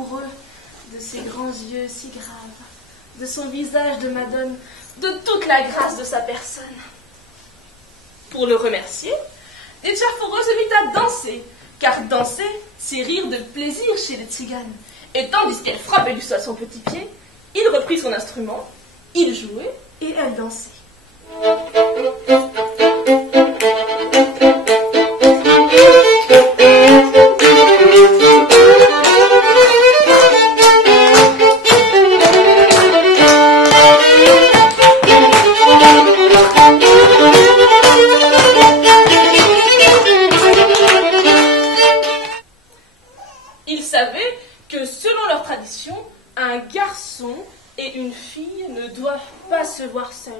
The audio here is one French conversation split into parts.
amoureux de ses grands yeux si graves, de son visage de madone, de toute la grâce de sa personne. Pour le remercier, Netchafouro se mit à danser, car danser, c'est rire de plaisir chez les tziganes. Et tandis qu'elle frappait du sol son petit pied, il reprit son instrument, il jouait et elle dansait. Ils savaient que selon leur tradition, un garçon et une fille ne doivent pas se voir seuls,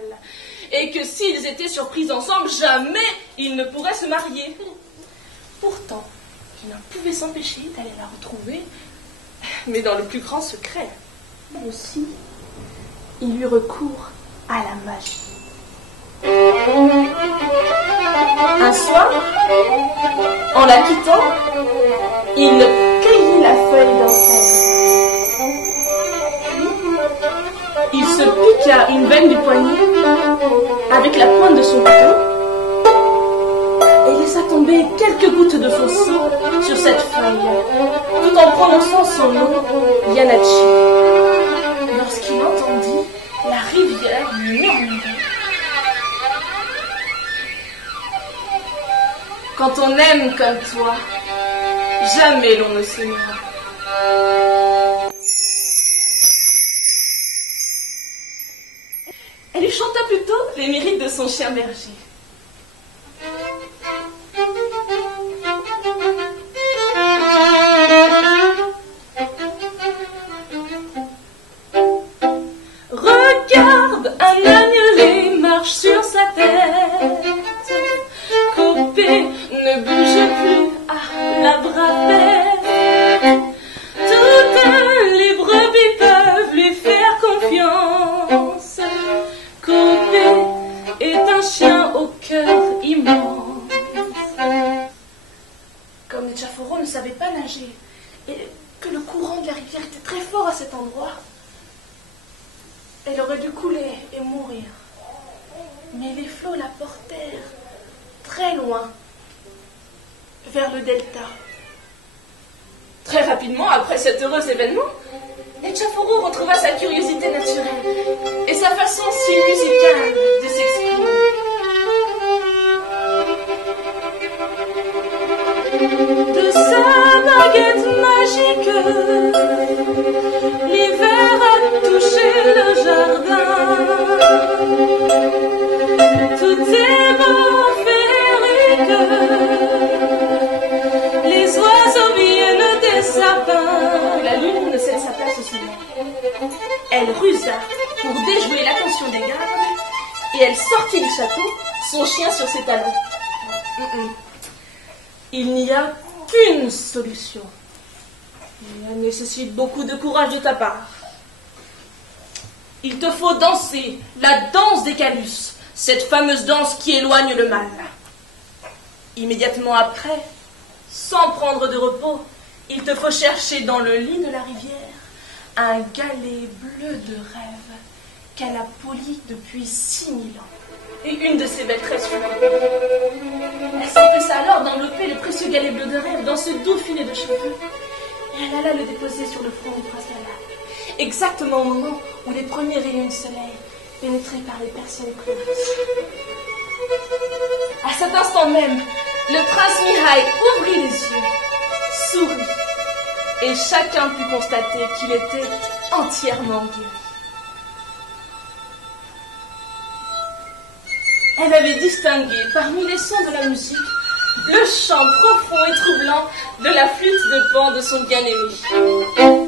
et que s'ils étaient surpris ensemble, jamais ils ne pourraient se marier. Pourtant, il ne pouvait s'empêcher d'aller la retrouver, mais dans le plus grand secret. Là aussi, il eut recours à la magie. Un soir, en la quittant, il cueillit la feuille d'un cèdre. Il se piqua une veine du poignet avec la pointe de son couteau et laissa tomber quelques gouttes de faux sang sur cette feuille, tout en prononçant son nom, Yanachi. Lorsqu'il entendit la rivière lui murmurer. Quand on aime comme toi, jamais l'on ne s'aimera. Elle lui chanta plutôt les mérites de son chien berger. Regarde, un agnelet marche sur sa tête. Copé, ne bouge plus, ah, la bravette. Toutes les brebis peuvent lui faire confiance. Copé est un chien au cœur immense. Comme Netchafouro ne savait pas nager et que le courant de la rivière était très fort à cet endroit, elle aurait dû couler et mourir. Mais les flots la portèrent très loin, vers le delta. Très rapidement, après cet heureux événement, Netchafouro retrouva sa curiosité naturelle et sa façon si musicale de s'exprimer. De sa baguette magique, l'hiver a touché le jardin. Tout est beau, féerique, les oiseaux viennent des sapins. La lune ne cesse sa place au soleil. Elle rusa pour déjouer l'attention des gardes et elle sortit du château, son chien sur ses talons. Il n'y a qu'une solution. Elle nécessite beaucoup de courage de ta part. Il te faut danser la danse des Calus, cette fameuse danse qui éloigne le mal. Immédiatement après, sans prendre de repos, il te faut chercher dans le lit de la rivière un galet bleu de rêve qu'elle a poli depuis 6000 ans. Et une de ses belles tresses fut coupée. Elle s'empressa alors d'envelopper le précieux galet bleu de rêve dans ce doux filet de cheveux, et elle alla le déposer sur le front du prince Lala, exactement au moment où les premiers rayons du soleil pénétraient par les persiennes closes. À cet instant même, le prince Mihai ouvrit les yeux, sourit, et chacun put constater qu'il était entièrement guéri. Elle avait distingué parmi les sons de la musique le chant profond et troublant de la flûte de pan de son bien-aimé.